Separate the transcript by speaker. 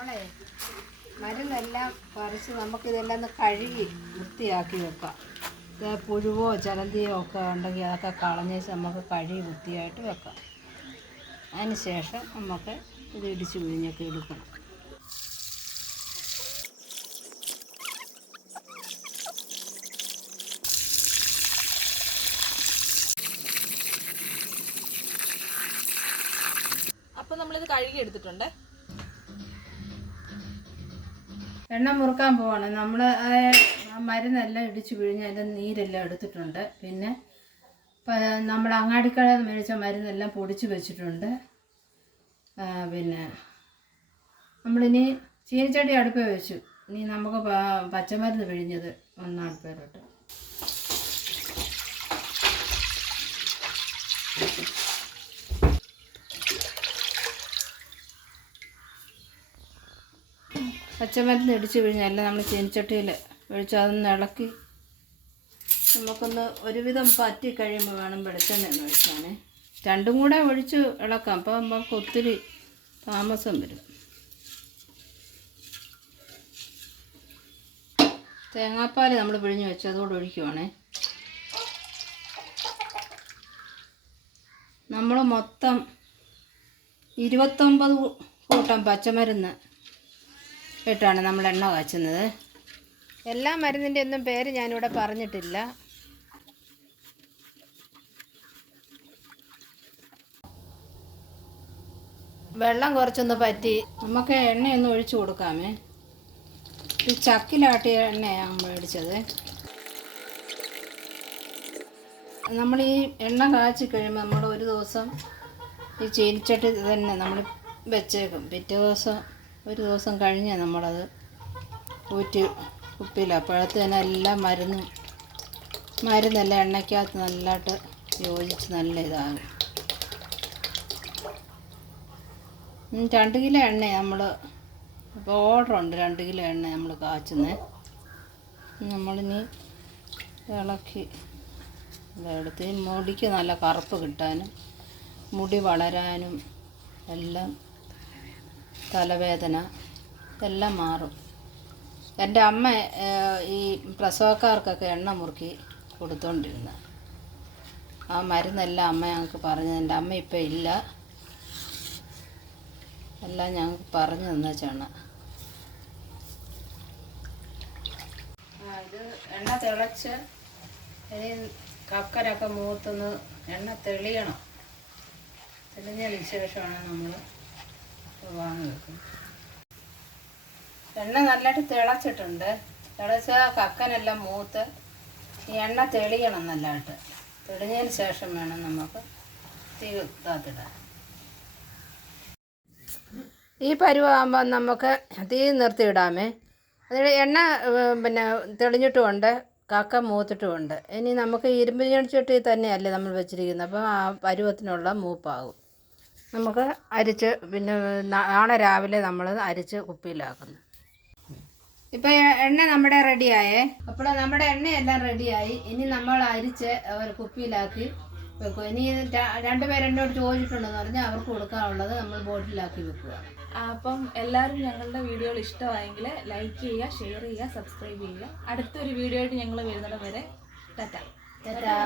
Speaker 1: നമ്മളെ മരുന്നെല്ലാം പറിച്ച് നമുക്കിതെല്ലാം ഒന്ന് കഴുകി വൃത്തിയാക്കി വെക്കാം. പുഴുവോ ചലന്തിയോ ഒക്കെ ഉണ്ടെങ്കിൽ അതൊക്കെ കളഞ്ഞേച്ച് നമുക്ക് കഴുകി വൃത്തിയായിട്ട് വെക്കാം. അതിന് ശേഷം നമുക്ക് ഇത് ഇടിച്ച് പിഴിഞ്ഞൊക്കെ എടുക്കണം.
Speaker 2: അപ്പോൾ നമ്മളിത് കഴുകി എടുത്തിട്ടുണ്ട്?
Speaker 1: എണ്ണ മുറുക്കാൻ പോവാണ്. നമ്മൾ മരുന്നെല്ലാം ഇടിച്ചു പിഴിഞ്ഞ് അതിന്റെ നീരെല്ലാം എടുത്തിട്ടുണ്ട്. പിന്നെ നമ്മൾ അങ്ങാടിക്കടയിൽ മേടിച്ച മരുന്നെല്ലാം പൊടിച്ച് വെച്ചിട്ടുണ്ട്. പിന്നെ നമ്മളിനി ചീനിച്ചട്ടി അടുപ്പേ വെച്ചു. ഇനി നമുക്ക് പച്ചമരുന്ന് പിഴിഞ്ഞത് ഒന്ന് അടുപ്പേലോട്ട്. പച്ചമരുന്ന് ഇടിച്ച് പിഴിഞ്ഞല്ല നമ്മൾ ചീനിച്ചട്ടിയിൽ ഒഴിച്ച് അതൊന്ന് ഇളക്കി. നമുക്കൊന്ന് ഒരുവിധം പറ്റി കഴിയുമ്പോൾ വേണം വെളിച്ചെണ്ണ ഒന്ന് ഒഴിക്കാനേ. രണ്ടും കൂടെ ഒഴിച്ച് ഇളക്കാം. അപ്പോൾ നമുക്ക് ഒത്തിരി താമസം വരും. തേങ്ങാപ്പാൽ നമ്മൾ പിഴിഞ്ഞ് വെച്ച് അതുകൂടെ ഒഴിക്കുവാണേ. നമ്മൾ മൊത്തം ഇരുപത്തൊമ്പത് കൂട്ടം പച്ചമരുന്ന് ഇട്ടാണ് നമ്മൾ എണ്ണ കാച്ചുന്നത്. എല്ലാ മരുന്നിന്റെ ഒന്നും പേര് ഞാനിവിടെ പറഞ്ഞിട്ടില്ല. വെള്ളം കുറച്ചൊന്ന് പറ്റി. നമുക്ക് എണ്ണയൊന്ന് ഒഴിച്ചു കൊടുക്കാമേ. ഈ ചക്കിലാട്ടിയ എണ്ണയാണ് മേടിച്ചത്. നമ്മൾ ഈ എണ്ണ കാച്ചി കഴിയുമ്പോൾ നമ്മൾ ഒരു ദിവസം ഈ ചീനിച്ചട്ടി തന്നെ നമ്മൾ വെച്ചേക്കും. പിറ്റേ ദിവസം ഒരു ദിവസം കഴിഞ്ഞ് നമ്മളത് ഊറ്റി കുപ്പിയിൽ തന്നെ എല്ലാം മരുന്നും മരുന്നെല്ലാം എണ്ണയ്ക്കകത്ത് നല്ലതായിട്ട് യോജിച്ച് നല്ല ഇതാകും രണ്ട് കിലോ എണ്ണ നമ്മൾ ഇപ്പോൾ ഉണ്ട് രണ്ട് കിലോ എണ്ണ നമ്മൾ കാച്ചുന്നേ. നമ്മളിനി ഇളക്കി എടുത്ത്. മുടിക്ക് നല്ല കറുപ്പ് കിട്ടാനും മുടി വളരാനും എല്ലാം തലവേദന ഇതെല്ലാം മാറും. എന്റെ അമ്മ ഈ പ്രസവക്കാർക്കൊക്കെ എണ്ണ മുറുക്കി കൊടുത്തോണ്ടിരുന്നു. ആ മരുന്നെല്ലാം അമ്മ ഞങ്ങൾക്ക് പറഞ്ഞു എന്റെ അമ്മ ഇപ്പം ഇല്ല. എല്ലാം ഞങ്ങൾക്ക് പറഞ്ഞു തന്ന ചെണ്ണ ഇത് എണ്ണ തിളച്ച് ഇനി കക്കരൊക്കെ മൂത്തൊന്ന് എണ്ണ തെളിയണം. തെളിഞ്ഞതിന് ശേഷമാണ് നമ്മൾ വാങ്ങി വെക്കും എണ്ണ നല്ലതായിട്ട് തിളച്ചിട്ടുണ്ട്. തിളച്ച കക്കനെല്ലാം മൂത്ത് ഈ എണ്ണ തെളിയണം നല്ലതായിട്ട്. തെളിഞ്ഞതിന് ശേഷം വേണം നമുക്ക് തീ കാത്തിടാൻ ഈ പരുവാകുമ്പോൾ നമുക്ക് തീ നിർത്തിയിടാമേ. അതിൽ എണ്ണ പിന്നെ തെളിഞ്ഞിട്ടുമുണ്ട് കക്ക മൂത്തിട്ടുമുണ്ട്. ഇനി നമുക്ക് ഇരുമ്പ് തന്നെയല്ലേ നമ്മൾ വെച്ചിരിക്കുന്നത്. അപ്പോൾ ആ പരുവത്തിനുള്ള മൂപ്പാകും. നമുക്ക് അരിച്ച് പിന്നെ നാളെ രാവിലെ നമ്മൾ അരിച്ച് കുപ്പിയിലാക്കുന്നു. ഇപ്പം എണ്ണ നമ്മുടെ റെഡിയായേ. അപ്പോൾ നമ്മുടെ എണ്ണയെല്ലാം റെഡിയായി. ഇനി നമ്മൾ അരിച്ച് ഒരു കുപ്പിയിലാക്കി വെക്കും. ഇനി രണ്ടുപേരെന്നോട് ചോദിച്ചിട്ടുണ്ടെന്ന് പറഞ്ഞാൽ അവർക്ക് കൊടുക്കാനുള്ളത് നമ്മൾ ബോട്ടിലാക്കി വെക്കുക.
Speaker 2: അപ്പം എല്ലാവരും ഞങ്ങളുടെ വീഡിയോകൾ ഇഷ്ടമായെങ്കിൽ ലൈക്ക് ചെയ്യുക ഷെയർ ചെയ്യുക സബ്സ്ക്രൈബ് ചെയ്യുക. അടുത്തൊരു വീഡിയോ ആയിട്ട് ഞങ്ങൾ വരുന്നിടം വരെ. ടാറ്റ.
Speaker 1: ടാറ്റാ.